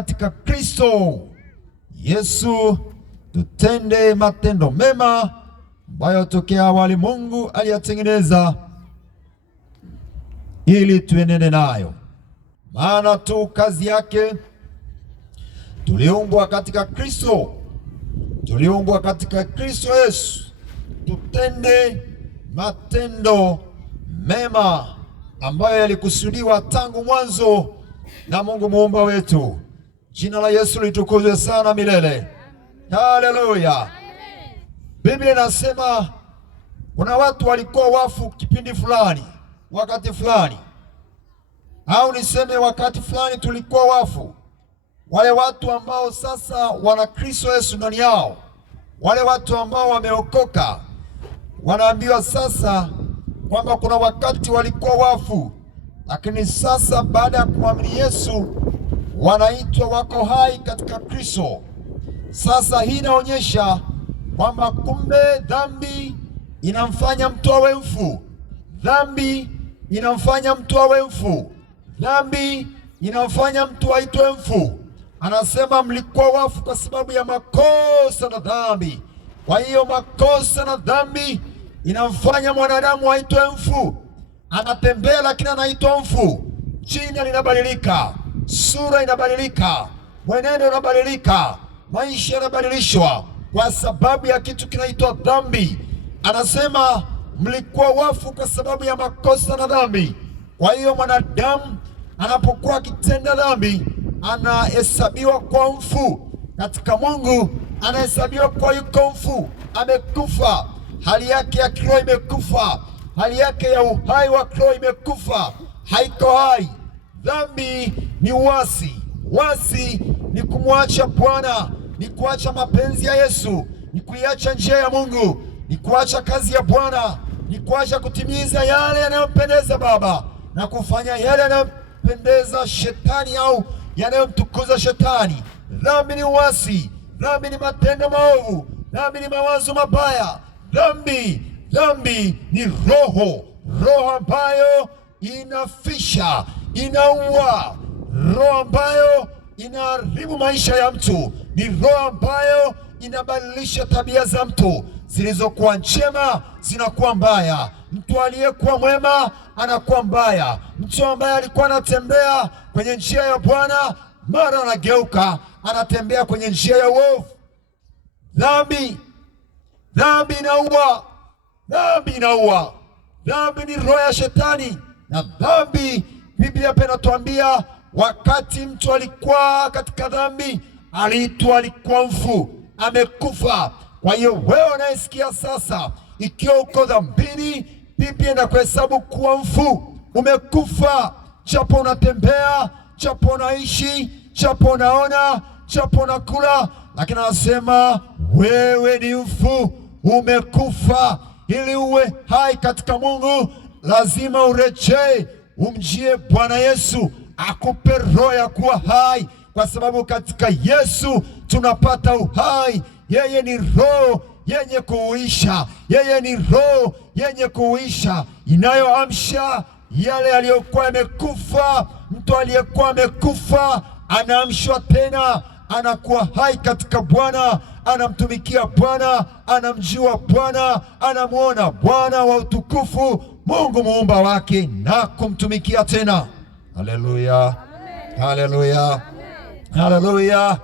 katika Kristo Yesu, tutende matendo mema ambayo tokea awali Mungu aliyatengeneza ili tuenende nayo. Maana tu kazi yake tuliumbwa katika Kristo, tuliumbwa katika Kristo Yesu, tutende matendo mema ambayo yalikusudiwa tangu mwanzo na Mungu muumba wetu. Jina la Yesu litukuzwe sana milele. Haleluya. Biblia inasema kuna watu walikuwa wafu kipindi fulani, wakati fulani, au niseme wakati fulani tulikuwa wafu. Wale watu ambao sasa wana Kristo Yesu ndani yao, wale watu ambao wameokoka, wanaambiwa sasa kwamba kuna wakati walikuwa wafu, lakini sasa baada ya kumwamini Yesu wanaitwa wako hai katika Kristo. Sasa hii inaonyesha kwamba kumbe dhambi inamfanya mtu awe mfu. Dhambi inamfanya mtu awe mfu. Dhambi inamfanya mtu aitwe mfu. Anasema mlikuwa wafu kwa sababu ya makosa na dhambi. Kwa hiyo makosa na dhambi inamfanya mwanadamu aitwe mfu. Anatembea lakini anaitwa mfu. Jina linabadilika, sura inabadilika, mwenendo unabadilika, maisha yanabadilishwa kwa sababu ya kitu kinaitwa dhambi. Anasema mlikuwa wafu kwa sababu ya makosa na dhambi. Kwa hiyo mwanadamu anapokuwa akitenda dhambi anahesabiwa kwa mfu. Katika Mungu anahesabiwa kwa yuko mfu, amekufa. Hali yake ya kiroho imekufa, hali yake ya uhai wa kiroho imekufa, haiko hai. Dhambi ni uasi. Uasi ni kumwacha Bwana, ni kuacha mapenzi ya Yesu, ni kuiacha njia ya Mungu, ni kuacha kazi ya Bwana, ni kuacha kutimiza yale yanayompendeza Baba na kufanya yale yanayompendeza Shetani au yanayomtukuza Shetani. Dhambi ni uasi, dhambi ni matendo maovu, dhambi ni mawazo mabaya. Dhambi ni roho ambayo inafisha, inaua, roho ambayo inaharibu maisha ya mtu, ni roho ambayo inabadilisha tabia za mtu. Zilizokuwa njema zinakuwa mbaya, mtu aliyekuwa mwema anakuwa mbaya, mtu ambaye alikuwa anatembea kwenye njia ya Bwana mara anageuka, anatembea kwenye njia ya uovu. Dhambi inaua. Dhambi ni roho ya Shetani. Na dhambi, Biblia pia inatuambia wakati mtu alikuwa katika dhambi aliitwa, alikuwa mfu, amekufa. Kwa hiyo wewe unayesikia sasa, ikiwa uko dhambini, Biblia inakuhesabu kuwa mfu, umekufa. Japo unatembea, japo unaishi, japo unaona, japo unakula, lakini anasema wewe ni mfu, umekufa. Ili uwe hai katika Mungu lazima urejee, umjie Bwana Yesu akupe roho ya kuwa hai, kwa sababu katika Yesu tunapata uhai. Yeye ni roho yenye kuuisha, yeye ni roho yenye kuuisha, inayoamsha yale yaliyokuwa yamekufa. Mtu aliyekuwa amekufa anaamshwa tena, anakuwa hai katika Bwana, anamtumikia Bwana, anamjua Bwana, anamuona Bwana wa utukufu, Mungu muumba wake, na kumtumikia tena. Haleluya, haleluya, haleluya.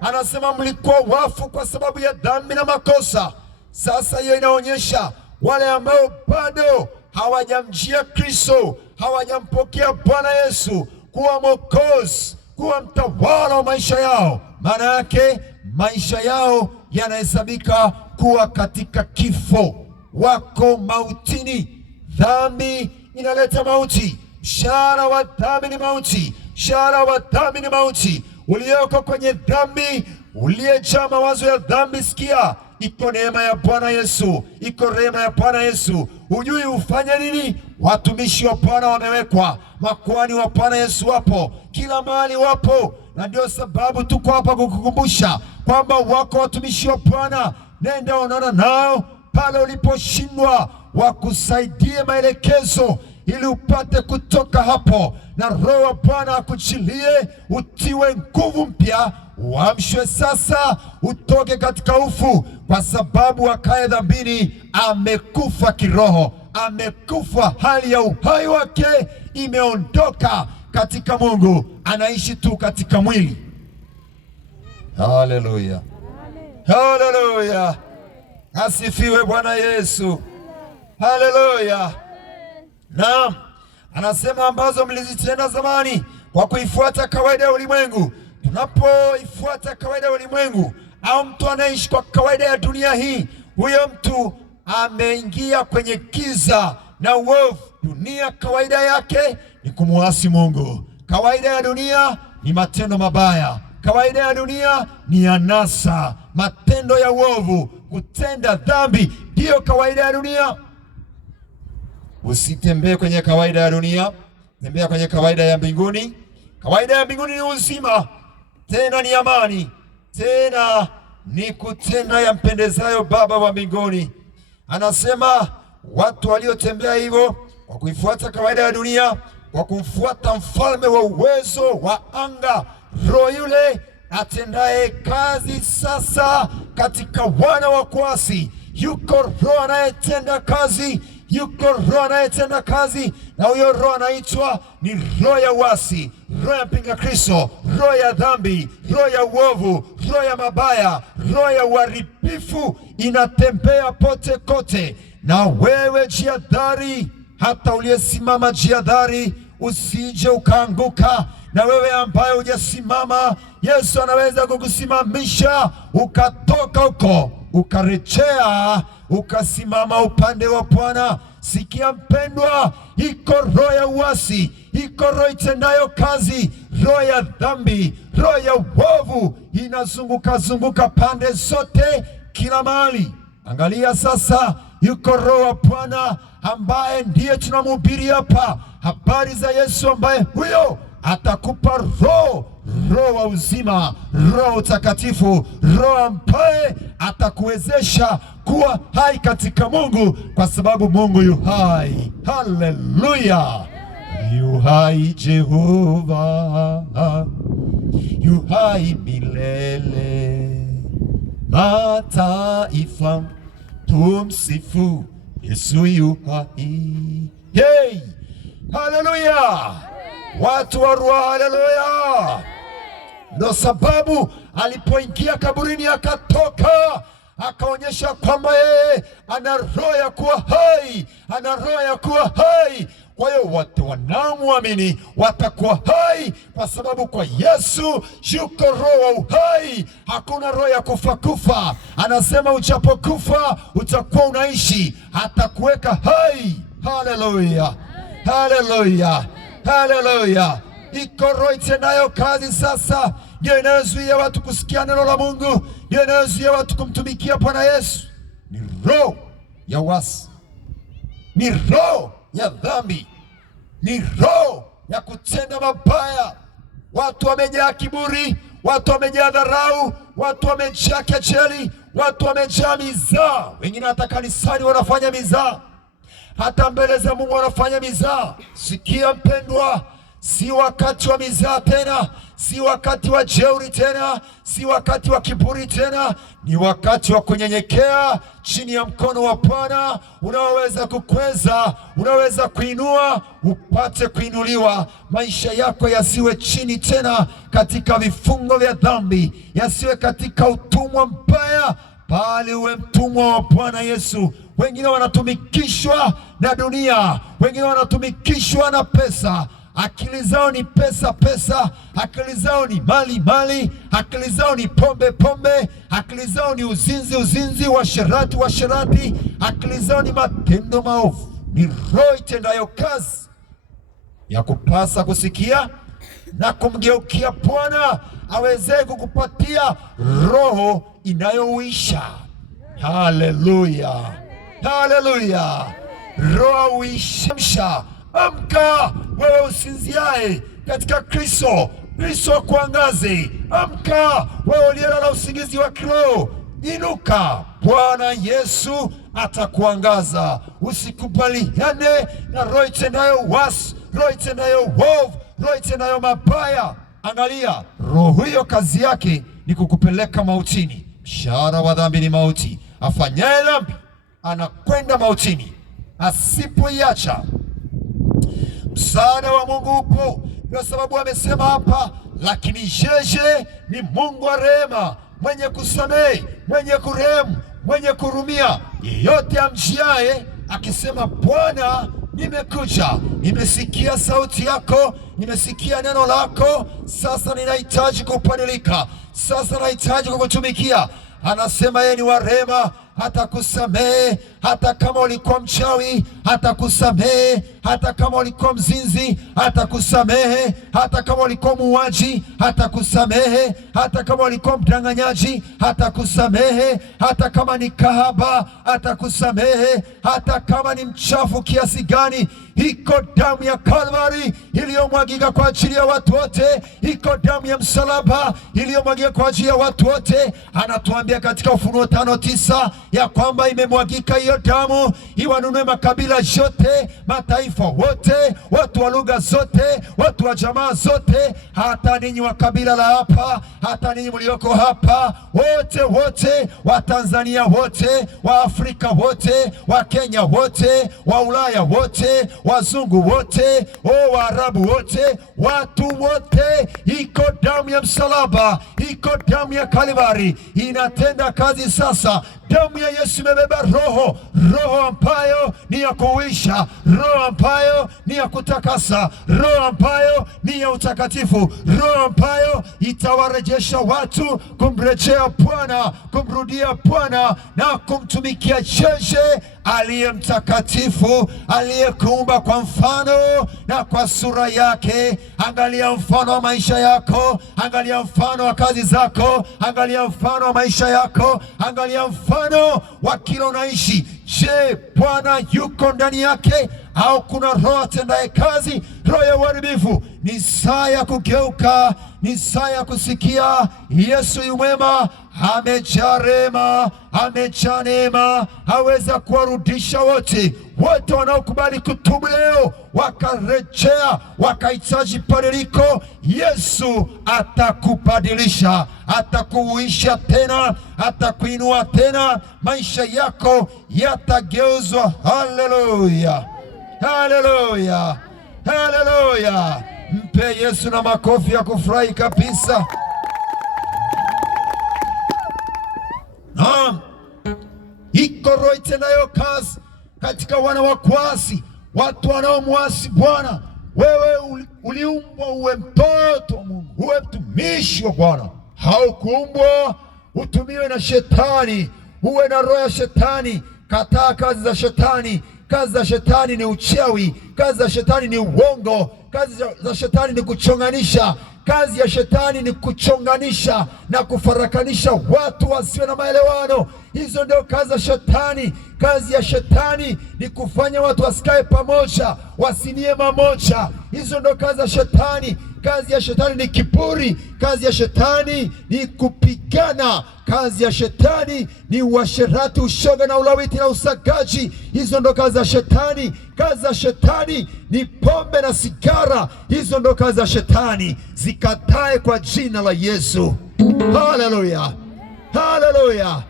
Anasema mlikuwa wafu kwa sababu ya dhambi na makosa. Sasa hiyo inaonyesha wale ambao bado hawajamjia Kristo, hawajampokea Bwana Yesu kuwa Mwokozi, kuwa mtawala wa maisha yao, maana yake maisha yao yanahesabika kuwa katika kifo, wako mautini. Dhambi inaleta mauti. Mshahara wa dhambi ni mauti. Mshahara wa dhambi ni mauti. Ulioko kwenye dhambi, uliyejaa mawazo ya dhambi, sikia, iko neema ya Bwana Yesu, iko rehema ya Bwana Yesu. Hujui ufanye nini? Watumishi wa Bwana wamewekwa, makuhani wa Bwana Yesu wapo, kila mahali wapo, na ndio sababu tuko hapa kukukumbusha kwamba wako watumishi wa Bwana. Nenda onana nao pale uliposhindwa, wakusaidie maelekezo ili upate kutoka hapo na Roho wa Bwana akuchilie, utiwe nguvu mpya, uamshwe sasa, utoke katika ufu, kwa sababu akaye dhambini amekufa kiroho, amekufa. Hali ya uhai wake imeondoka katika Mungu, anaishi tu katika mwili. Haleluya, haleluya, asifiwe Bwana Yesu, haleluya. Naam, anasema ambazo mlizitenda zamani kwa kuifuata kawaida ya ulimwengu. Tunapoifuata kawaida ya ulimwengu, au mtu anaishi kwa kawaida ya dunia hii, huyo mtu ameingia kwenye giza na uovu. Dunia kawaida yake ni kumuasi Mungu. Kawaida ya dunia ni matendo mabaya. Kawaida ya dunia ni anasa, matendo ya uovu, kutenda dhambi, ndiyo kawaida ya dunia. Usitembee kwenye kawaida ya dunia, tembea kwenye kawaida ya mbinguni. Kawaida ya mbinguni ni uzima, tena ni amani, tena ni kutenda yampendezayo Baba wa mbinguni. Anasema watu waliotembea hivyo kwa kuifuata kawaida ya dunia, kwa kumfuata mfalme wa uwezo wa anga, roho yule atendaye kazi sasa katika wana wa kuasi. Yuko roho anayetenda kazi, yuko roho anayetenda kazi, na huyo roho anaitwa ni roho ya uasi, roho ya mpinga Kristo, roho ya dhambi, roho ya uovu, roho ya mabaya, roho ya uharibifu, inatembea pote kote. Na wewe jihadhari, hata uliyesimama jihadhari, usije ukaanguka. Na wewe ambaye hujasimama, Yesu anaweza kukusimamisha ukatoka huko, ukarejea, ukasimama upande wa Bwana. Sikia mpendwa, iko roho ya uasi, iko roho itendayo kazi, roho ya dhambi, roho ya uovu, inazunguka pande zote, kila mahali. Angalia sasa, yuko roho wa Bwana ambaye ndiye tunamhubiri hapa, habari za Yesu, ambaye huyo atakupa roho wa uzima, Roho Mtakatifu, roho ambaye atakuwezesha kuwa hai katika Mungu, kwa sababu Mungu yu hai. Haleluya! Yu hai Jehova, yu hai milele. Mataifa tumsifu Yesu, yu hai. Hey! Haleluya! Watu wa roho, haleluya! Ndio sababu alipoingia kaburini akatoka, akaonyesha kwamba yeye ana roho ya kuwa hai, ana roho ya kuwa hai. Kwa hiyo watu wanaomwamini watakuwa hai, kwa sababu kwa Yesu yuko roho wa uhai. Hakuna roho ya kufa. Anasema uchapokufa utakuwa unaishi, atakuweka hai. Haleluya, haleluya, haleluya! Iko roho itendayo kazi sasa, ndio inayozuia watu kusikia neno la Mungu, ndio inayozuia watu kumtumikia Bwana Yesu. Ni roho ya uasi, ni roho ya dhambi, ni roho ya kutenda mabaya. Watu wamejaa kiburi, watu wamejaa dharau, watu wamejaa kejeli, watu wamejaa mizaa. Wengine hata kanisani wanafanya mizaa, hata mbele za Mungu wanafanya mizaa. Sikia mpendwa, si wakati wa mizaa tena, si wakati wa jeuri tena, si wakati wa kiburi tena. Ni wakati wa kunyenyekea chini ya mkono wa Bwana unaoweza kukweza, unaweza kuinua, upate kuinuliwa. Maisha yako yasiwe chini tena katika vifungo vya dhambi, yasiwe katika utumwa mbaya, bali uwe mtumwa wa Bwana Yesu. Wengine wanatumikishwa na dunia, wengine wanatumikishwa na pesa. Akili zao ni pesa, akili zao ni mali, akili zao ni pombe, akili zao ni uzinzi, washerati, akili zao ni matendo maovu. Ni roho itendayo kazi ya kupasa kusikia na kumgeukia Bwana aweze kukupatia roho inayouisha. Haleluya, haleluya! Roho uishamsha. Amka wewe usinziaye katika Kristo, Kristo kuangaze. Amka wewe uliyelala usingizi wa kiroho, inuka, Bwana Yesu atakuangaza. Usikubaliane na roho itendayo uasi, roho itendayo uovu, roho itendayo mabaya. Angalia, roho hiyo kazi yake ni kukupeleka mautini. Mshahara wa dhambi ni mauti, afanyaye dhambi anakwenda mautini asipoiacha. Msaada wa Mungu upo, kwa sababu amesema hapa, lakini yeye ni Mungu wa rehema, mwenye kusamehe, mwenye kurehemu, mwenye kurumia yeyote amjiaye, akisema, Bwana, nimekuja, nimesikia sauti yako, nimesikia neno lako, sasa ninahitaji kupadilika, sasa nahitaji kukutumikia. Anasema yeye ni wa rehema, hata kusamehe hata kama ulikuwa mchawi, hata kusamehe hata kama ulikuwa mzinzi, hata kusamehe hata kama ulikuwa muuaji, hata kusamehe hata kama ulikuwa mdanganyaji, hata kusamehe hata kama ni kahaba, hata kusamehe hata kama ni mchafu kiasi gani. Iko damu ya Kalvari iliyomwagika kwa ajili ya watu wote. Iko damu ya msalaba iliyomwagika kwa ajili ya watu wote. Anatuambia katika Ufunuo 5:9 ya kwamba imemwagika hiyo damu iwanunue makabila yote, mataifa wote, watu wa lugha zote, watu wa jamaa zote, hata ninyi wa kabila la hapa, hata ninyi mlioko hapa, wote wote, wa Tanzania wote, wa Afrika wote, wa Kenya wote, wa Ulaya wote, wazungu wote, Waarabu wote, watu wote. Iko damu ya msalaba, iko damu ya Kalvari inatenda kazi sasa. Damu ya Yesu imebeba roho, roho ambayo ni ya kuisha, roho ambayo ni ya kutakasa, roho ambayo ni ya utakatifu, roho ambayo itawarejesha watu kumrejea Bwana, kumrudia Bwana na kumtumikia yeye aliye mtakatifu, aliyekuumba kwa mfano na kwa sura yake. Angalia mfano wa maisha yako, angalia mfano wa kazi zako, angalia mfano wa maisha yako, angalia mfano wa kila unaishi. Je, Bwana yuko ndani yake au kuna roho atendaye kazi, roho ya uharibifu? Ni saa ya kugeuka, ni saa ya kusikia Yesu yu mwema, amejaa rehema, amejaa neema, aweza kuwarudisha wote wanaokubali kutubu leo, wakarejea, wakahitaji badiliko. Yesu atakubadilisha, atakuuisha tena, atakuinua tena, maisha yako yatageuzwa. Haleluya, haleluya, haleluya! Mpe Yesu na makofi ya kufurahi kabisa. Iko roho itendayo kazi katika wana wa kuasi, watu wanaomwasi Bwana. Wewe uliumbwa uwe mtoto wa Mungu, uwe mtumishi wa Bwana. Haukuumbwa utumiwe na shetani, uwe na roho ya shetani. Kataa kazi za shetani. Kazi za shetani ni uchawi, kazi za shetani ni uongo, kazi za shetani ni kuchonganisha. Kazi ya shetani ni kuchonganisha na kufarakanisha watu wasio na maelewano. Hizo ndio kazi za shetani. Kazi ya shetani ni kufanya watu wasikae pamoja, wasinie mamoja. Hizo ndio kazi za shetani. Kazi ya shetani ni kiburi. Kazi ya shetani ni kupigana. Kazi ya shetani ni uasherati, ushoga na ulawiti na usagaji. Hizo ndo kazi za shetani. Kazi za shetani ni pombe na sigara. Hizo ndo kazi za shetani. Zikatae kwa jina la Yesu. Haleluya, haleluya!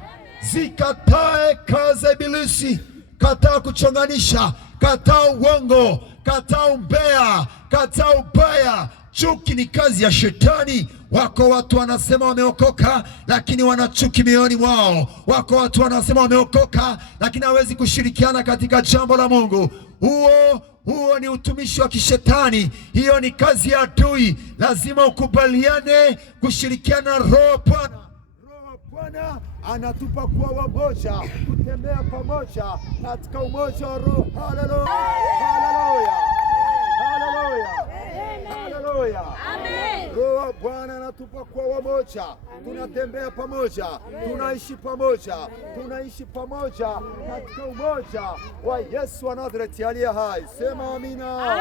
Zikatae kazi ya ibilisi. Kataa kuchonganisha, kataa uongo, kataa umbea, kataa ubaya. Chuki ni kazi ya shetani. Wako watu wanasema wameokoka, lakini wana chuki mioyoni mwao. Wako watu wanasema wameokoka, lakini hawezi kushirikiana katika jambo la Mungu. Huo ni utumishi wa kishetani. Hiyo ni kazi ya adui. Lazima ukubaliane kushirikiana na Roho Bwana. Roho Bwana anatupa kuwa wamoja, kutembea pamoja katika umoja wa Roho. Haleluya, haleluya, haleluya, haleluya, amen. Roho Bwana anatupa kuwa wamoja, tunatembea pamoja, tunaishi pamoja, tunaishi pamoja katika umoja wa Yesu wa Nazareti aliye hai. Sema amina.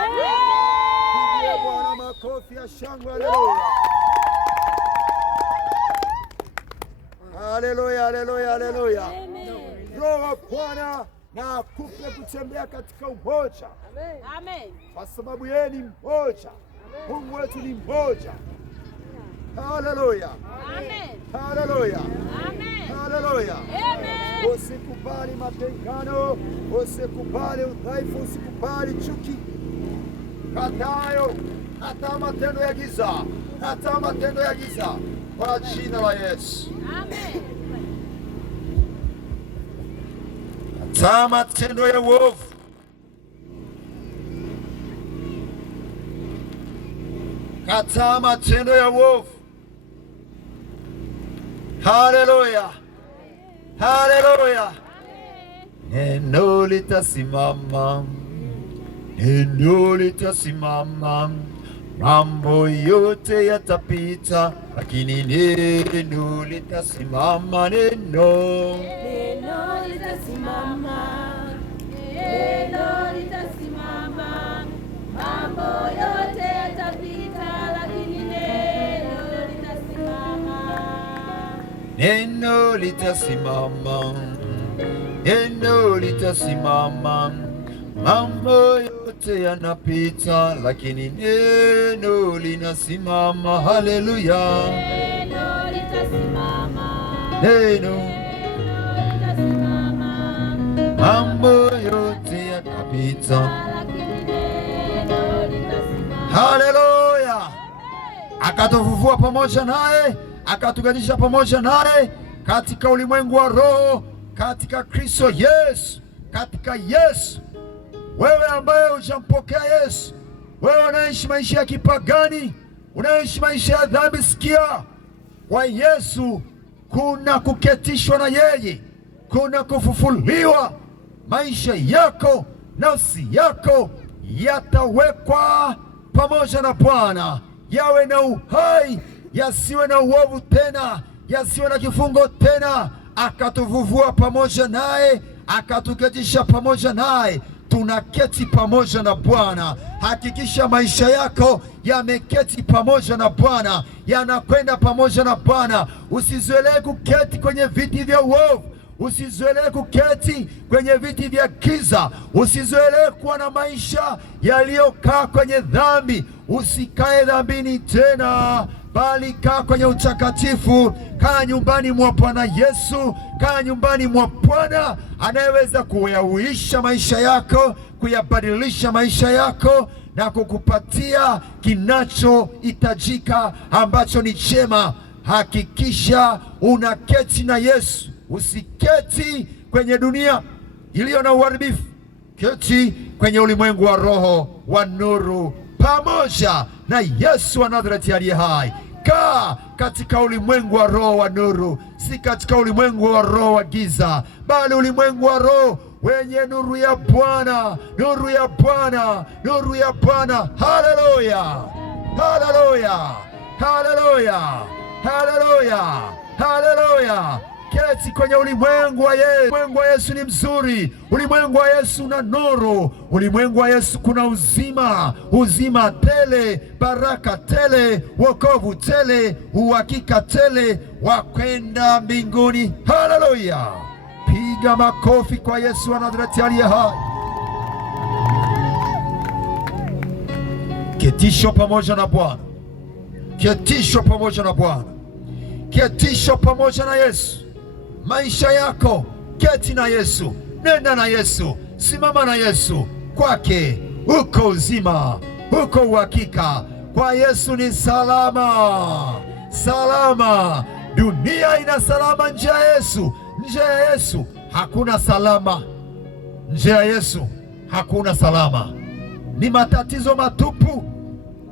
Pigie Bwana makofi ya shangwe. Haleluya, haleluya, haleluya, haleluya. Roho Bwana na akupe kutembea katika umoja, amen, kwa sababu yeye ni mmoja. Mungu wetu ni mmoja. Haleluya, Amen. Haleluya, Amen. Haleluya. Amen. Usikubali matengano, usikubali udhaifu, usikubali chuki. Katayo hata matendo ya giza, hata matendo ya giza, kwa jina la Yesu. Amen. Hata matendo ya uovu, hata matendo ya uovu. Haleluya, haleluya. Neno litasimama, neno litasimama, mambo yote yatapita, lakini neno litasimama. Neno litasimama, neno litasimama, mambo yote yatapita, lakini neno litasimama. Neno litasimama, neno litasimama, mambo yote yanapita, lakini neno linasimama. Haleluya, Neno litasimama, neno litasimama, mambo yote yanapita. lakini neno litasimama. Haleluya, akatufufua pamoja naye, akatuganisha pamoja naye katika ulimwengu wa roho, katika Kristo Yesu, katika Yesu. Wewe ambaye hujampokea Yesu, wewe unaishi maisha ya kipagani, unaishi maisha ya dhambi, sikia, kwa Yesu kuna kuketishwa na yeye, kuna kufufuliwa. Maisha yako, nafsi yako yatawekwa pamoja na Bwana, yawe na uhai, yasiwe na uovu tena, yasiwe na kifungo tena. Akatuvuvua pamoja naye, akatuketisha pamoja naye, tunaketi pamoja na Bwana. Hakikisha maisha yako yameketi pamoja na Bwana, yanakwenda pamoja na Bwana. Usizoelee kuketi kwenye viti vya uovu, usizoelee kuketi kwenye viti vya giza, usizoelee kuwa na maisha yaliyokaa kwenye dhambi. Usikae dhambini tena, bali kaa kwenye utakatifu. Kaa nyumbani mwa Bwana Yesu, kaa nyumbani mwa Bwana anayeweza kuyauisha maisha yako, kuyabadilisha maisha yako na kukupatia kinachohitajika ambacho ni chema. Hakikisha unaketi na Yesu. Usiketi kwenye dunia iliyo na uharibifu, keti kwenye ulimwengu wa roho wa nuru pamoja na Yesu wa Nazareti aliye hai. Kaa katika ulimwengu wa roho wa nuru, si katika ulimwengu wa roho wa giza, bali ulimwengu wa roho wenye nuru ya Bwana, nuru ya Bwana, nuru ya Bwana. Haleluya, haleluya, haleluya, haleluya, haleluya. Keti kwenye ulimwengu wa Yesu. Ulimwengu wa Yesu ni mzuri, ulimwengu wa Yesu una nuru, ulimwengu wa Yesu kuna uzima, uzima tele, baraka tele, wokovu tele, uhakika tele wa kwenda mbinguni. Haleluya! Piga makofi kwa Yesu wa Nazareti aliye hai. Ketisho pamoja na Bwana, ketisho pamoja na Bwana, ketisho pamoja na Yesu. Maisha yako, keti na Yesu, nenda na Yesu, simama na Yesu. Kwake uko uzima, uko uhakika. Kwa Yesu ni salama, salama. Dunia ina salama nje ya Yesu, nje ya Yesu hakuna salama, nje ya Yesu hakuna salama. Ni matatizo matupu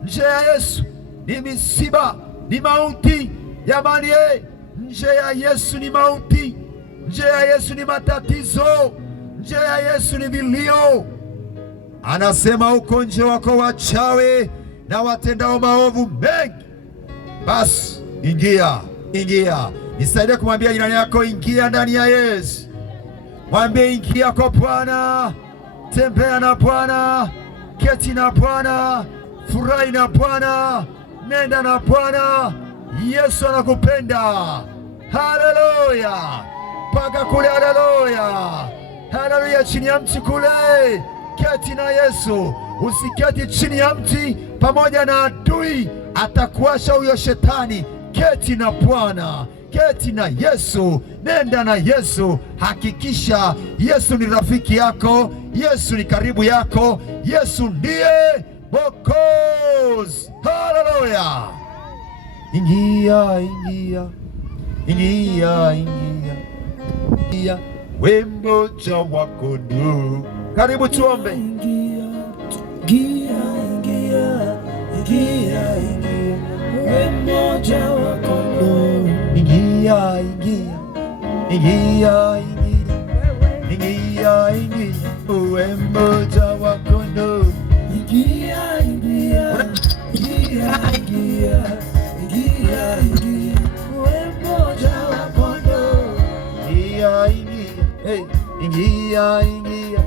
nje ya Yesu, ni misiba, ni mauti. Jamani, nje ya Yesu ni mauti, nje ya Yesu ni matatizo, nje ya Yesu ni vilio. Anasema huko nje wako wachawi na watendao maovu mengi. Basi ingia, ingia. Nisaidie kumwambia jirani yako, ingia ndani ya Yesu. Mwambie ingia kwa Bwana, tembea na Bwana, keti na Bwana, furahi na Bwana, nenda na Bwana. Yesu anakupenda. Haleluya, paka kule. Haleluya, haleluya, chini ya mti kule, keti na Yesu. Usiketi chini ya mti pamoja na adui, atakuasha huyo shetani. Keti na Bwana, keti na Yesu, nenda na Yesu. Hakikisha Yesu ni rafiki yako, Yesu ni karibu yako, Yesu ndiye Mwokozi. Haleluya! Ingia, ingia, ingia, ingia, ingia, we mmoja wa kondoo. Karibu tuombe. Ingia, ingia, ingia, ingia, ingia, we mmoja wa kondoo. Ingia, ingia, ingia, ingia, ingia, ingia, we mmoja wa kondoo. Ingia, ingia, ingia, ingia, ingia, ingia, we mmoja wa kondoo. Ingia, ingia, hey, ingia, ingia,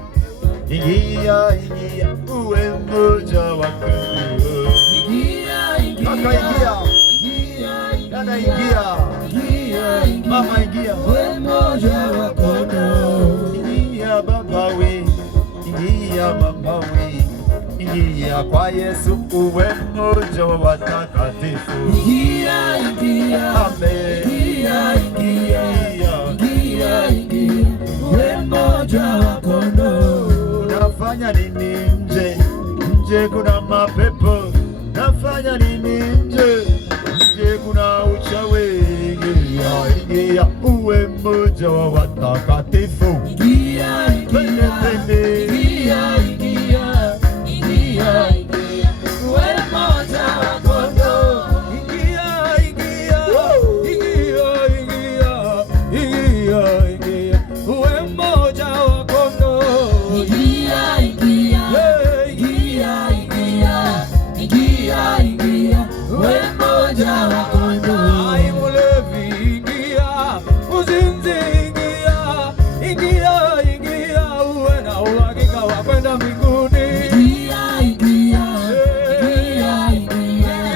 ingia, ingia, we mmoja wa kondoo. Ingia, ingia, Kaka ingia, dada ingia, mama ingia, we mmoja wa kondoo. ingia baba we, ingia mama we, ingia kwa Yesu, uwe mmoja wa watakatifu. Ingia, ingia, Amen. ingia, ingia, ingia, ingia, we mmoja wa kondoo. Unafanya nini nje? Nje kuna mapepo. Nafanya nini nje? Nje kuna uchawi. Ingia, ingia, uwe mmoja wa watakatifu. Ingia, Twende, twende. ingia, ingia, ingia, ingia, we mmoja wa kondoo. Ingia, ingia, ingia, ingia, ingia, we mmoja wa kondoo. Ingia, ingia, ingia, ingia, ingia, ingia, we mmoja wa kondoo. Ai mulevi ingia, uzinzi ingia, ingia, ingia, uwe na uhakika wa kwenda mbinguni. Ingia, ingia, ingia, ingia,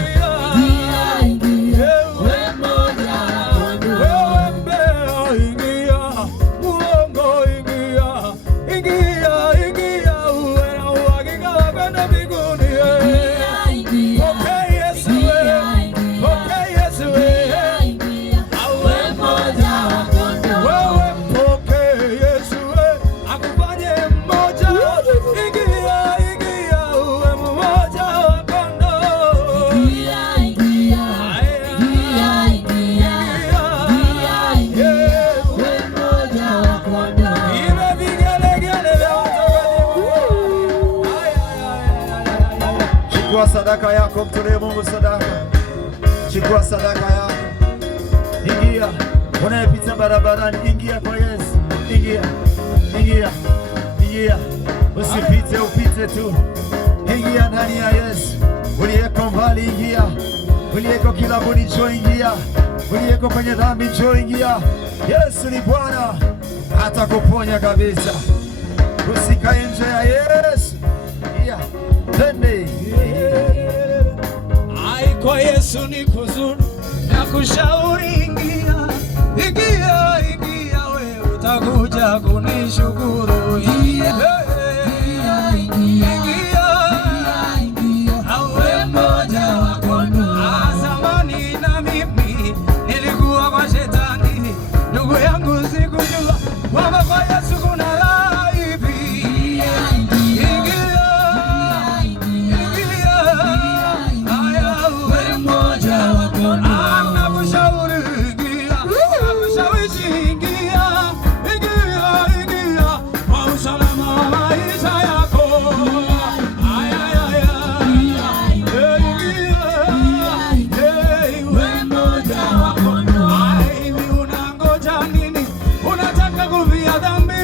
ingia, ingia, we mmoja wa kondoo. Wewe mbea ingia, muongo ingia, ingia, ingia, uwe na uhakika wa kwenda mbinguni. Pokea Yesu, pokea Yesu, awe mmoja wa kondoo. Wewe mpokee Yesu, akufanye mmoja. Ingia, ingia, uwe mmoja wa kondoo. Ingia, ingia, ingia, ingia, ingia, uwe mmoja wa kondoo. Ile vigelegele vya watakatifu. Chukua sadaka yako, mtolee Mungu sadaka. Chukua sadaka yako. Ingia, unayepita barabarani, ingia kwa Yesu. Ingia, ingia, ingia, usipite, upite tu. Ingia ndani ya Yesu. Uliyeko mbali ingia, uliyeko kilabuni njoo ingia, uliyeko kwenye dhambi njoo ingia. Yesu ni Bwana, atakuponya kabisa. Usikae nje ya Yesu. Ingia, twende. Ai, kwa Yesu ni kuzuri na kushauri. Ingia, ingia, ingia, we utakuja kunishukuru. Ingia, ingia, ingia, awe mmoja wa kondoo. Zamani na mimi nilikuwa kwa shetani, ndugu yangu, sikujua kwamba kwa Yesu kuna raha hivi. Ingia, nakushauri ingia, nakushawishi ingia, ingia, ingia, kwa usalama wa maisha yako. We mmoja wa kondoo. Unangoja nini? Unataka kuvia dhambi?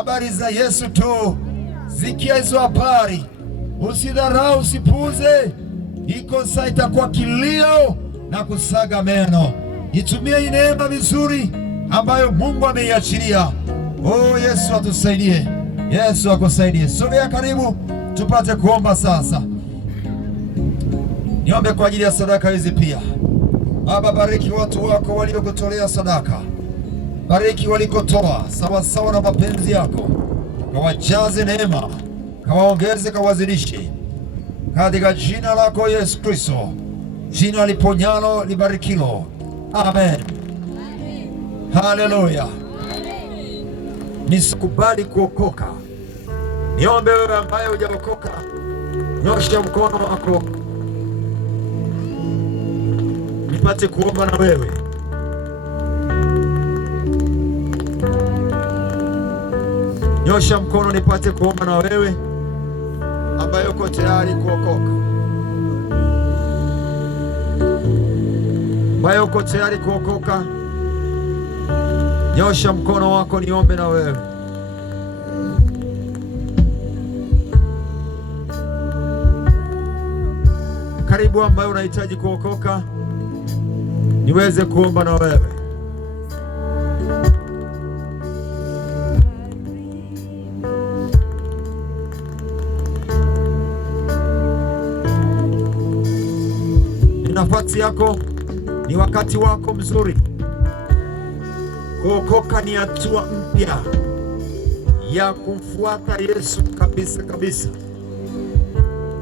habari za Yesu tu. Zikia hizo habari, usidharau, usipuuze. Iko saa itakuwa kilio na kusaga meno. Itumie hii neema vizuri ambayo Mungu ameiachilia. Oh, Yesu atusaidie, Yesu akusaidie. Sogea karibu tupate kuomba sasa. Niombe kwa ajili ya sadaka hizi pia. Baba, bariki watu wako waliokutolea sadaka, bariki walikotoa sawa sawa na mapenzi yako, kawajaze neema, kawaongeze, kawazidishe, katika jina lako Yesu Kristo, jina liponyalo, libarikilo. Amen. Haleluya. Nisikubali kuokoka. Niombe wewe ambaye hujaokoka, nyosha mkono wako nipate kuomba na wewe. Nyosha mkono nipate kuomba na wewe ambaye uko tayari kuokoka, ambaye uko tayari kuokoka. Nyosha mkono wako niombe na wewe. Karibu ambaye unahitaji kuokoka, niweze kuomba na wewe. Ni nafasi yako, ni wakati wako mzuri. Kuokoka ni hatua mpya ya kumfuata Yesu kabisa kabisa,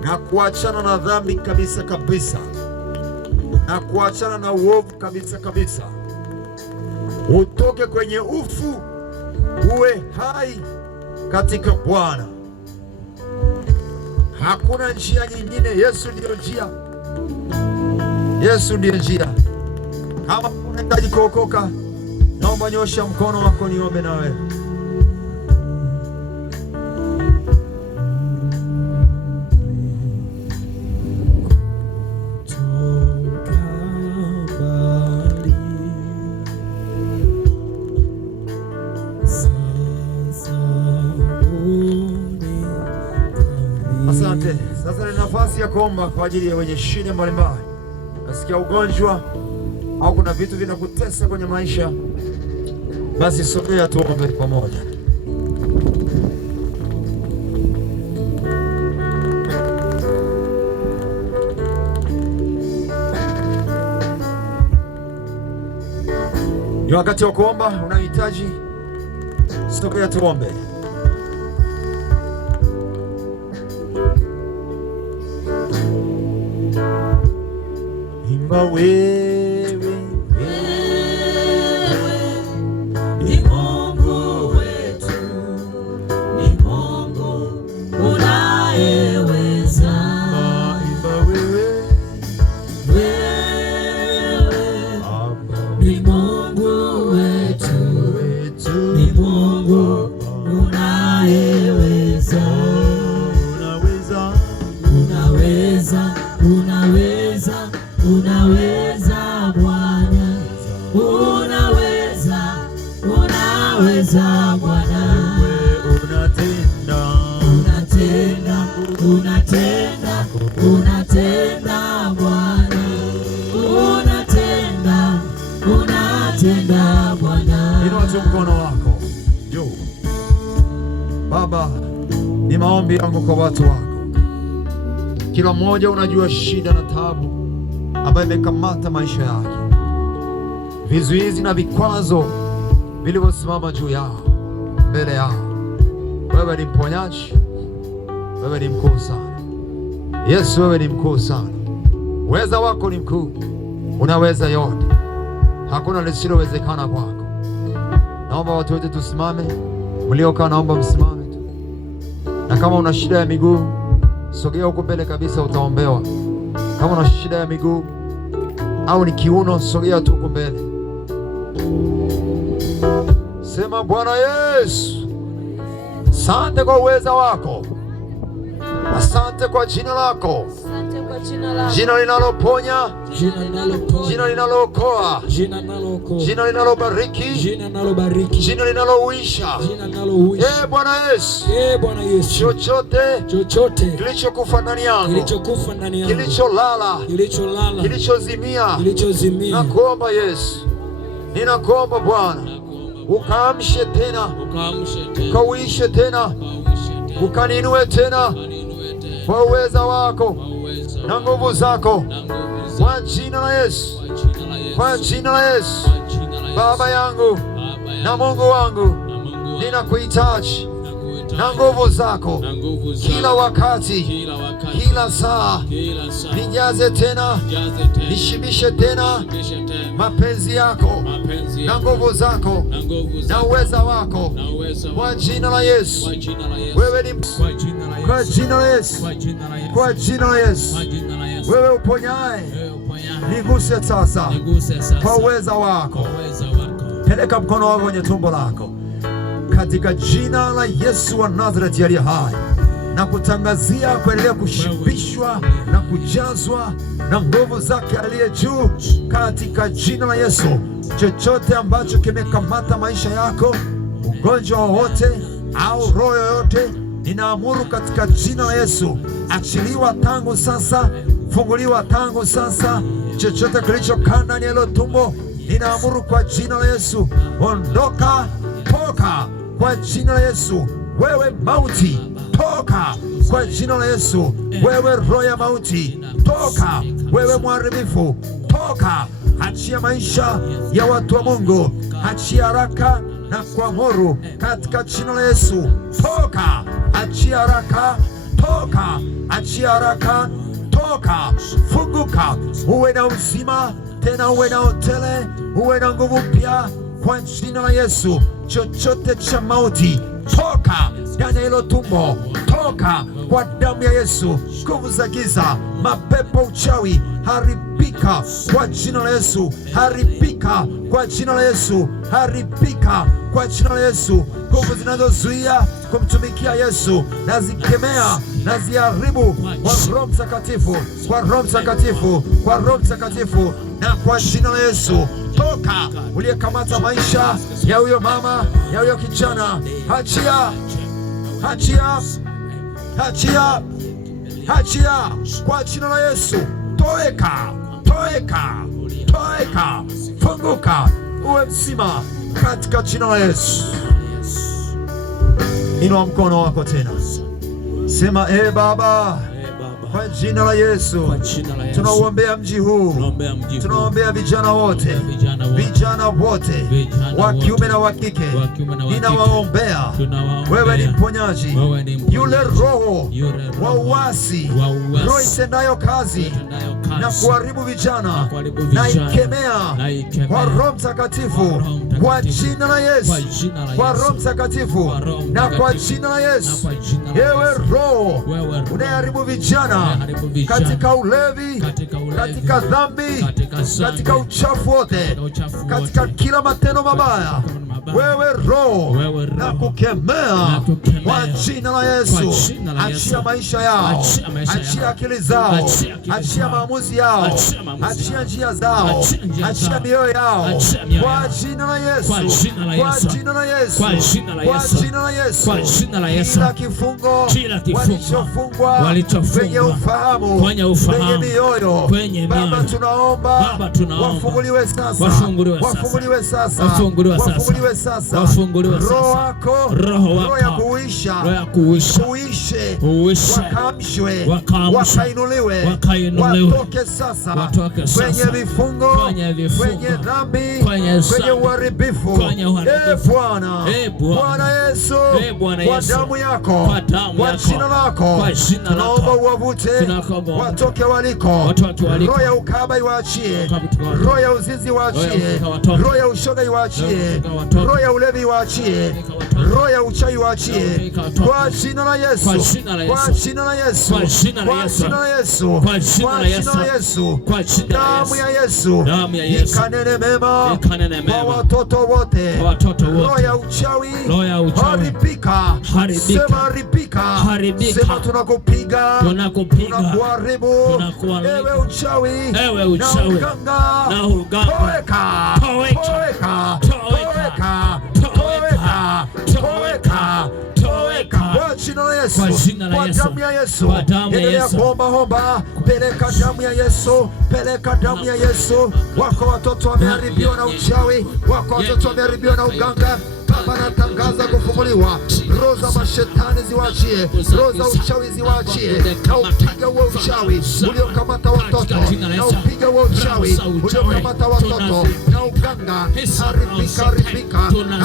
na kuachana na dhambi kabisa kabisa, na kuachana na uovu kabisa kabisa. Utoke kwenye ufu uwe hai katika Bwana. Hakuna njia nyingine. Yesu ndiyo njia, Yesu ndiyo njia. Kama unahitaji kuokoka, naomba nyosha mkono wako niombe na wewe. Asante. Sasa ni nafasi ya kuomba kwa ajili ya wenye shida mbalimbali. Nasikia ugonjwa au kuna vitu vinakutesa kwenye maisha, basi sogea tuombe pamoja. Ni wakati wa kuomba. Unahitaji, sogea tuombe. Imba wewe, ni Mungu wetu, ni Mungu unayeweza. imba wewe, Ni Mungu wetu, ni Mungu unayeweza. unaweza, Unaweza, unaweza, unaweza Bwana, unaweza, unaweza Bwana, unatenda, unatenda, unatenda, unatenda Bwana, unatenda, unatenda Bwana. inua tu mkono wako juu. Baba, ni maombi yangu kwa watu wako. Kila mmoja unajua shida na taabu ambayo imekamata maisha yake, vizuizi na vikwazo vilivyosimama juu yao, mbele yao. Wewe ni mponyaji, wewe ni mkuu sana Yesu, wewe ni mkuu sana. Uweza wako ni mkuu, unaweza yote, hakuna lisilowezekana kwako. Naomba watu wote tusimame, mliokaa naomba msimame tu, na kama una shida ya miguu sogea huko mbele kabisa, utaombewa. Kama una shida ya miguu au ni kiuno, sogea tu huko mbele. Sema, Bwana Yesu, asante kwa uweza wako, Asante kwa jina lako, jina linaloponya, jina linalookoa, jina linalobariki, jina linalohuisha. Bwana Yesu, chochote kilichokufa ndani yangu, kilicholala, kilichozimia, nakuomba Yesu, ninakuomba Bwana, ukaamshe tena, ukauishe tena, ukaninue tena kwa uweza wako na nguvu zako, kwa jina la Yesu, kwa jina la Yesu. Baba yangu na Mungu wangu, ninakuhitaji na nguvu zako kila wakati, kila saa. Nijaze tena, nishibishe tena mapenzi yako na nguvu zako na uweza wako, kwa jina la Yesu. Wewe ni kwa jina la Yesu, kwa jina la Yesu. Wewe uponyaye, niguse sasa kwa uweza wako. Peleka mkono wako kwenye tumbo lako katika jina la Yesu wa Nazareti aliye hai, na kutangazia kuendelea kushibishwa na kujazwa na nguvu zake aliye juu katika jina la Yesu. Chochote ambacho kimekamata maisha yako, ugonjwa wowote au roho yoyote, ninaamuru katika jina la Yesu, achiliwa tangu sasa, funguliwa tangu sasa. Chochote kilichokaa ndani ya hilo tumbo, ninaamuru kwa jina la Yesu, ondoka, toka kwa jina la Yesu. Wewe mauti, toka kwa jina la Yesu. Wewe roho ya mauti, toka. Wewe mharibifu, toka. Achia maisha ya watu wa Mungu, achia haraka na kuamuru katika jina la Yesu, toka. Achia haraka, toka. Achia haraka, toka. Funguka, uwe na uzima tena, uwe na hotele, uwe na nguvu mpya kwa jina la Yesu. Chochote cha mauti, toka ndani ya hilo tumbo, toka kwa damu ya Yesu. Nguvu za giza, mapepo, uchawi, haribika kwa jina la Yesu, haribika kwa jina la Yesu, haribika kwa jina la Yesu. Nguvu zinazozuia kumtumikia Yesu, nazikemea, naziharibu kwa Roho Mtakatifu, kwa Roho Mtakatifu, kwa Roho Mtakatifu, na kwa jina la Yesu. Toka uliyekamata maisha ya huyo mama, ya huyo kijana, achia, achia, achia, achia kwa jina la Yesu. Toeka, toeka, toeka, funguka, uwe mzima katika jina la Yesu. Inua mkono wako tena, sema Baba, kwa jina la Yesu, tunauombea mji huu, tunaombea vijana wote, vijana wote wa kiume na wa kike, ninawaombea. Wewe ni mponyaji, yule roho wa uasi, roho itendayo kazi na kuharibu vijana, na ikemea kwa Roho Mtakatifu, kwa jina la Yesu, kwa Roho Mtakatifu na kwa jina la Yesu. Ewe roho unayeharibu vijana katika ulevi, katika dhambi, katika uchafu wote, katika kila matendo mabaya, wewe roho na kukemea kwa jina la Yesu. Achia maisha yao, achia akili zao, achia maamuzi yao, achia njia zao, achia mioyo yao kwa jina la Yesu, kwa jina la Yesu, kwa jina la Yesu. Kila kifungo walichofungwa kwenye ufahamu, kwenye mioyo, Baba tunaomba wafunguliwe sasa, wafunguliwe sasa, wafunguliwe sasa. Roho wako, roho ya kuisha, uishe, wakamshwe, wakainuliwe, watoke sasa kwenye vifungo, kwenye dhambi, kwenye uharibifu. Bwana, Bwana Yesu, kwa damu yako, kwa jina lako, tunaomba uwavute watoke waliko. Roho ya ukahaba iwaachie, roho ya uzinzi iwaachie, roho ya ushoga iwaachie, roho ya ulevi waachie, roho ya uchawi waachie, kwa jina la Yesu, kwa jina la Yesu, kwa jina la Yesu, kwa jina la Yesu, damu ya Yesu ikanene mema kwa watoto wote. Roho ya uchawi haribika, sema haribika, sema tunakupiga, tunakuharibu, ewe uchawi na uganga, toweka kwa jina la Yesu, kwa damu ya Yesu. Endelea kuomba, peleka damu ya Yesu, peleka damu ya Yesu. Wako watoto wameharibiwa na uchawi, wako watoto wameharibiwa na uganga. Baba, natangaza kufunguliwa. Roho za mashetani ziwaachie, roho za uchawi ziwaachie. Na upiga huo uchawi uliokamata watoto, na upiga huo uchawi uliokamata watoto na uganga. Haribika, haribika.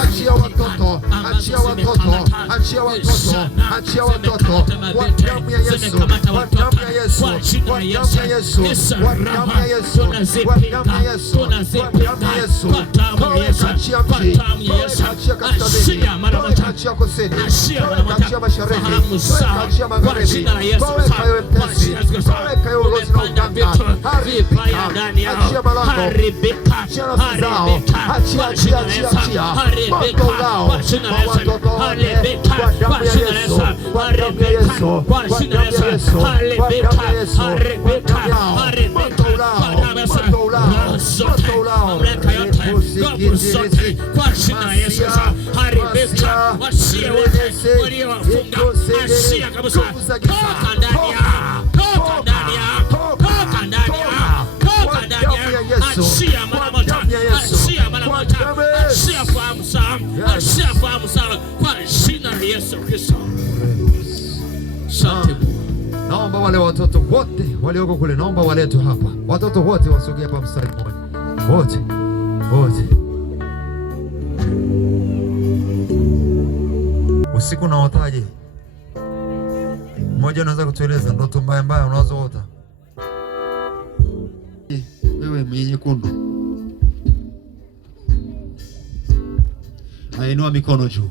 Achia watoto, achia watoto, achia watoto, achia watoto. Kwa damu ya Yesu, kwa damu ya Yesu, kwa damu ya Yesu, kwa damu ya Yesu, kwa damu ya Yesu, kwa damu ya Yesu. Toweka, achia mji, toweka, achia kaskazini, toweka, achia kusini, toweka, achia mashariki, toweka, achia magharibi, toweka ewe mtesi, toweka ewe ulozi na uganga. Haribika, achia malango, achia nafsi zao, achia moto ulao kwa watoto wote, kwa damu ya Yesu, kwa damu ya Yesu, kwa damu ya Yesu, kwa damu ya Yesu, kwa damu yao, moto ulao, moto ulao, moto ulao. Kwa jina la Yesu, haribika, washie wote waliowafunga, ashia kabisa, toka ndani yao, toka ndani yao, toka ndani yao, toka ndani yao, ashia mara moja, ashia mara moja, ashia fahamu sawa, ashia fahamu sawa, kwa jina la Yesu Kristo. Asante. Naomba wale watoto wote walioko kule, naomba waletwe hapa. Watoto wote wasogee hapa mstari mmoja. Wote. Usiku unaotaje? Mmoja anaweza kutueleza ndoto mbaya unazoota? Wewe mwenye nyekundu, ainua mikono juu.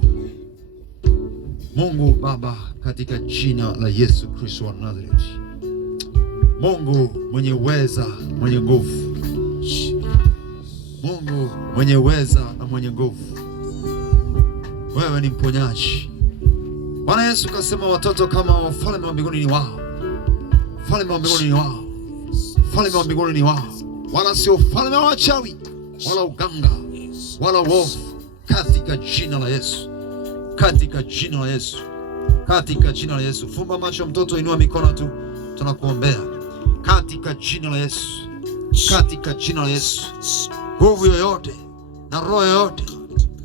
Mungu Baba, katika jina la Yesu Kristo wa Nazareti, Mungu mwenye uweza, mwenye nguvu, Mungu mwenye uweza na mwenye nguvu, wewe ni mponyaji. Bwana Yesu kasema watoto kama wafalme wa mbinguni ni wao, wafalme wa mbinguni ni wao, wafalme wa mbinguni ni wao, wala sio ufalme wa wachawi wala uganga wala uovu, katika jina la Yesu, katika jina la Yesu, katika jina la Yesu. Fumba macho mtoto, inua mikono tu, tunakuombea katika jina la Yesu, katika jina la Yesu. Nguvu yoyote na roho yoyote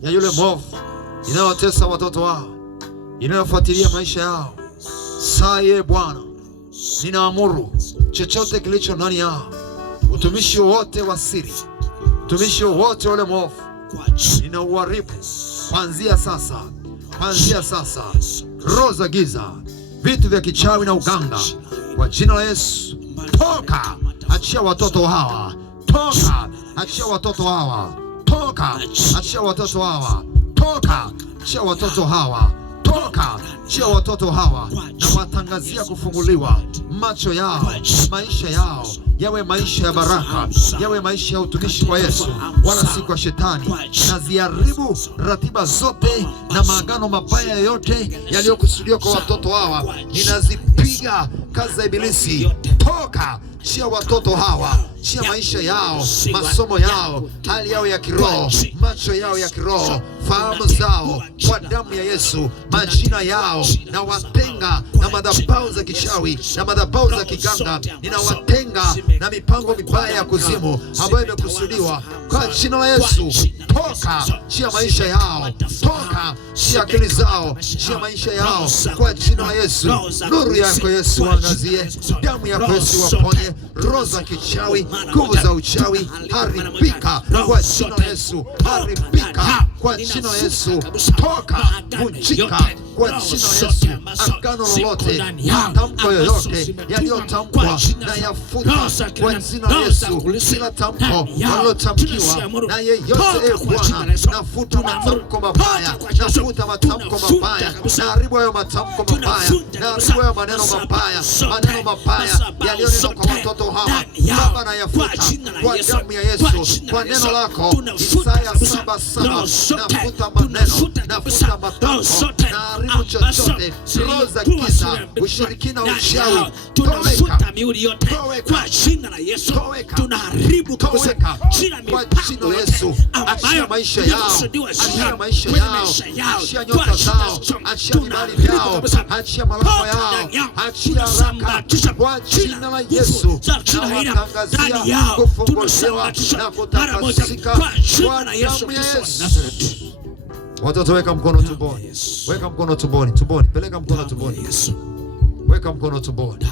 ya yule mwovu inayotesa watoto wao, inayofuatilia maisha yao, saye Bwana, ninaamuru chochote kilicho ndani yao, utumishi wote wa siri, utumishi wote ule mwovu, ninauharibu kuanzia sasa, kuanzia sasa. Roho za giza, vitu vya kichawi na uganga, kwa jina la Yesu, toka, achia watoto hawa, toka, achia watoto hawa, toka, achia watoto hawa, toka, achia watoto hawa, toka, achia watoto hawa. Na watangazia kufunguliwa macho yao, maisha yao yawe maisha ya baraka, yawe maisha ya utumishi kwa Yesu, wala si kwa shetani. Na ziharibu ratiba zote na maagano mabaya yote yaliyokusudiwa kwa watoto hawa, ninazipiga kazi za ibilisi. Toka, chia watoto hawa, chia maisha yao, masomo yao, hali yao ya kiroho, macho yao ya kiroho, fahamu zao, kwa damu ya Yesu. Majina yao na watenga na madhabahu za kichawi na madhabahu za kiganga, ninawatenga na mipango mibaya ya kuzimu ambayo imekusudiwa kwa jina la Yesu. Toka, chia maisha yao, toka, chia akili zao, chia maisha yao kwa jina la Yesu. Nuru yako Yesu waangazie, damu yako Yesu waponye, roho za kichawi, nguvu za uchawi, haribika kwa jina la Yesu, haribika kwa jina la Yesu. Toka, vunjika kwa jina la Yesu. Agano lolote, matamko yoyote yaliyotamkwa na yafuta kwa jina la Yesu. Kila tamko walilotamkiwa na yeyote, Bwana, nafuta matamko mabaya, nafuta matamko mabaya, naharibu hayo matamko mabaya, naharibu hayo maneno mabaya, maneno mabaya yaliyonenwa kwa watoto hawa. Baba, na yafuta kwa damu ya Yesu, kwa neno lako Isaya 7:7. Nafuta maneno, nafuta matamko, naharibu chochote, roho za giza, ushirikina, uchawi, tunafuta miuri yote kwa jina la Yesu. Tunaharibu kabisa kwa jina la Yesu. Achia maisha yao, achia maisha yao, achia nyota zao, achia vibali vyao, achia malango yao, achia haraka kwa jina la Yesu. Tunawatangazia kufunguliwa na kutakasika kwa damu ya Yesu. Watoto, weka mkono tumboni, weka mkono tumboni, tumboni, peleka mkono tumboni, weka mkono tumboni.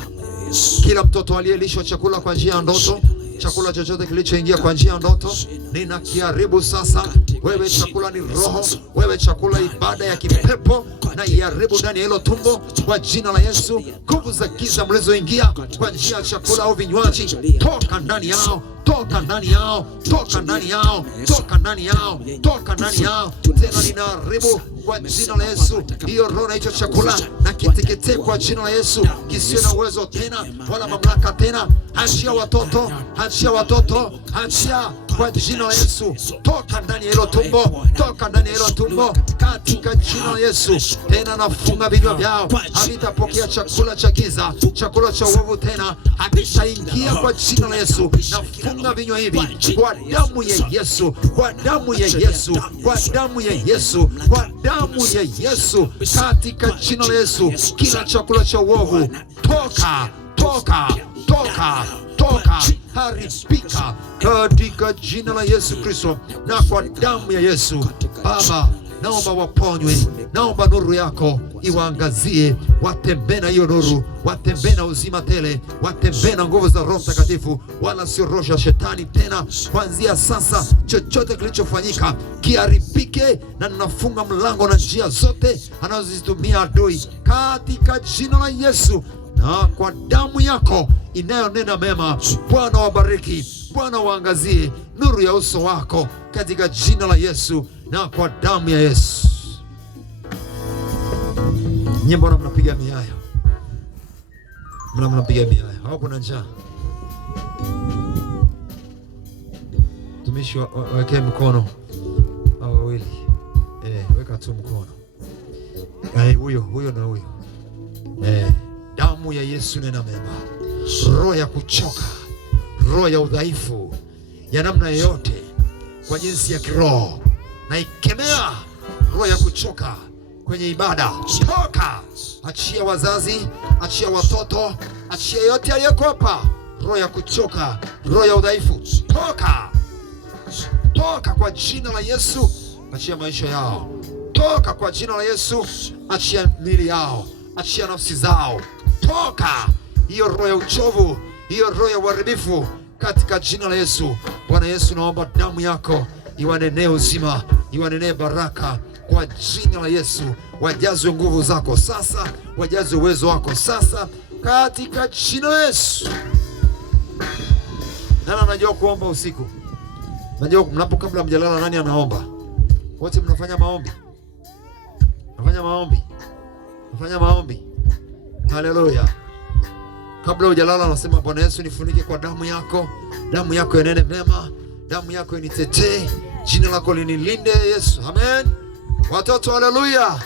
Kila mtoto aliyelishwa chakula kwa njia ya ndoto, chakula chochote kilichoingia kwa njia ya ndoto, ninakiharibu sasa. Wewe chakula ni roho, wewe chakula ibada ya kipepo, na iharibu ndani ya hilo tumbo kwa jina la Yesu. Nguvu za giza mlizoingia kwa njia ya chakula au vinywaji, toka ndani yao, toka ndani yao, toka ndani yao, toka ndani yao, toka ndani yao. Tena ninaharibu kwa jina la Yesu hiyo roho na hicho chakula, na kiteketee kwa jina la Yesu, kisiwe na uwezo tena wala mamlaka tena. Achia watoto, achia watoto, achia kwa jina la Yesu. Toka ndani ya hilo tumbo, toka ndani ya hilo tumbo katika jina la Yesu. Tena nafunga vinywa vyao, havitapokea chakula cha giza, chakula cha uovu tena, havitaingia kwa jina la Yesu. Nafunga vinywa hivi kwa damu ya Yesu, kwa damu ya Yesu, kwa damu ya Yesu, kwa damu ya Yesu, katika jina la Yesu. Kila chakula cha uovu toka, toka, toka, toka, haribika katika jina la Yesu Kristo na kwa damu ya Yesu. Baba, naomba waponywe, naomba nuru yako iwaangazie, watembee na hiyo nuru, watembee na uzima tele, watembee na nguvu za Roho Mtakatifu, wala sio roho ya shetani tena. Kuanzia sasa, chochote kilichofanyika kiharibike, na ninafunga mlango na njia zote anazozitumia adui katika jina la Yesu na kwa damu yako inayonena mema. Bwana wabariki, Bwana waangazie nuru ya uso wako katika jina la Yesu na kwa damu ya Yesu. Nyimbo na mnapiga miayo, mnapiga miayo. Hapo kuna njaa, tumishi wawekee mkono hao wawili, weka tu mkono huyo na huyo. Damu ya Yesu nena mema. Roho ya kuchoka, roho ya udhaifu ya namna yoyote kwa jinsi ya kiroho, na ikemea roho ya kuchoka kwenye ibada. Toka, achia wazazi, achia watoto, achia yote aliyekopa. Roho ya kuchoka, roho ya udhaifu, toka, toka kwa jina la Yesu. Achia maisha yao, toka kwa jina la Yesu. Achia miili yao, achia nafsi zao, toka hiyo roho ya uchovu, hiyo roho ya uharibifu katika jina la Yesu. Bwana Yesu, naomba damu yako iwanenee uzima, iwanenee baraka kwa jina la Yesu. Wajazwe nguvu zako sasa, wajazwe uwezo wako sasa katika jina la Yesu. Nani anajua kuomba usiku? Najua mnapo kabla mjalala, nani anaomba? Wote mnafanya maombi? Mnafanya maombi? Mnafanya maombi? Haleluya. Kabla hujalala nasema, Bwana Yesu, nifunike kwa damu yako, damu yako inene mema, damu yako initetee, jina lako linilinde Yesu. Amen. Watoto, haleluya.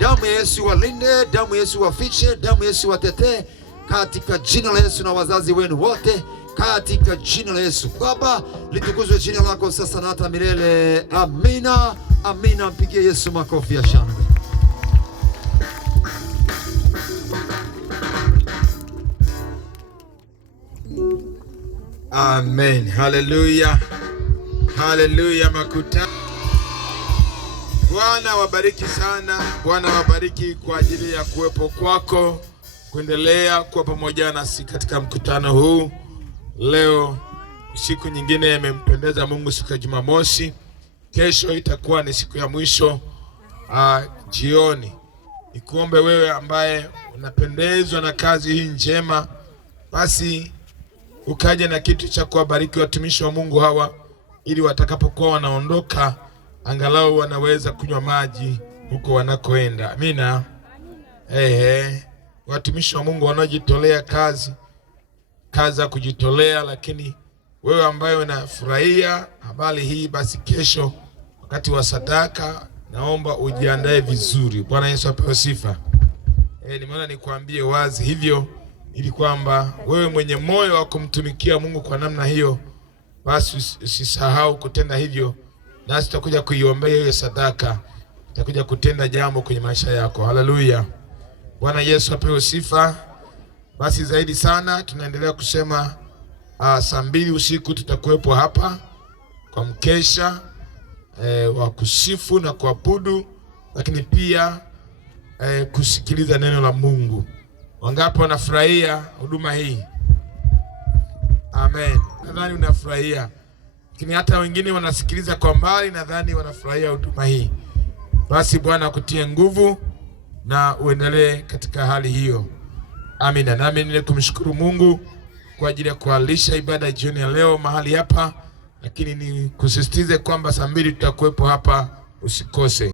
Damu ya Yesu walinde, damu ya Yesu wafiche, damu ya Yesu watetee katika jina la Yesu, na wazazi wenu wote katika jina la Yesu. Baba, litukuzwe jina lako sasa na hata milele. Amina. Amina. Mpigie Yesu makofi ya shangwe. Amen. Haleluya. Haleluya. Makutano. Bwana wabariki sana. Bwana wabariki kwa ajili ya kuwepo kwako, kuendelea kuwa pamoja nasi katika mkutano huu. Leo siku nyingine imempendeza Mungu, siku ya Jumamosi. Kesho itakuwa ni siku ya mwisho jioni. nikuombe wewe ambaye unapendezwa na kazi hii njema, basi ukaje na kitu cha kuwabariki watumishi wa Mungu hawa, ili watakapokuwa wanaondoka angalau wanaweza kunywa maji huko wanakoenda. Amina. Watumishi wa Mungu wanaojitolea kazi ya kujitolea, lakini wewe ambaye unafurahia habari hii, basi kesho wakati wa sadaka naomba ujiandae vizuri. Bwana Yesu apewe sifa. Nimeona nikwambie wazi hivyo, ili kwamba wewe mwenye moyo wa kumtumikia Mungu kwa namna hiyo, basi usisahau kutenda hivyo, nasi tutakuja kuiombea hiyo sadaka, tutakuja kutenda jambo kwenye maisha yako. Haleluya. Bwana Yesu apewe sifa. Basi zaidi sana tunaendelea kusema saa 2 usiku tutakuwepo hapa kwa mkesha wa kusifu na kuabudu, lakini pia kusikiliza neno la Mungu. Wangapi wanafurahia huduma hii? Amen. Nadhani unafurahia. Lakini hata wengine wanasikiliza kwa mbali, nadhani wanafurahia huduma hii. Basi Bwana akutie nguvu na uendelee katika hali hiyo. Amina. Nami nile kumshukuru Mungu kwa ajili ya kualisha ibada jioni ya leo mahali hapa, lakini ni kusisitize kwamba saa 2 tutakuwepo hapa, usikose.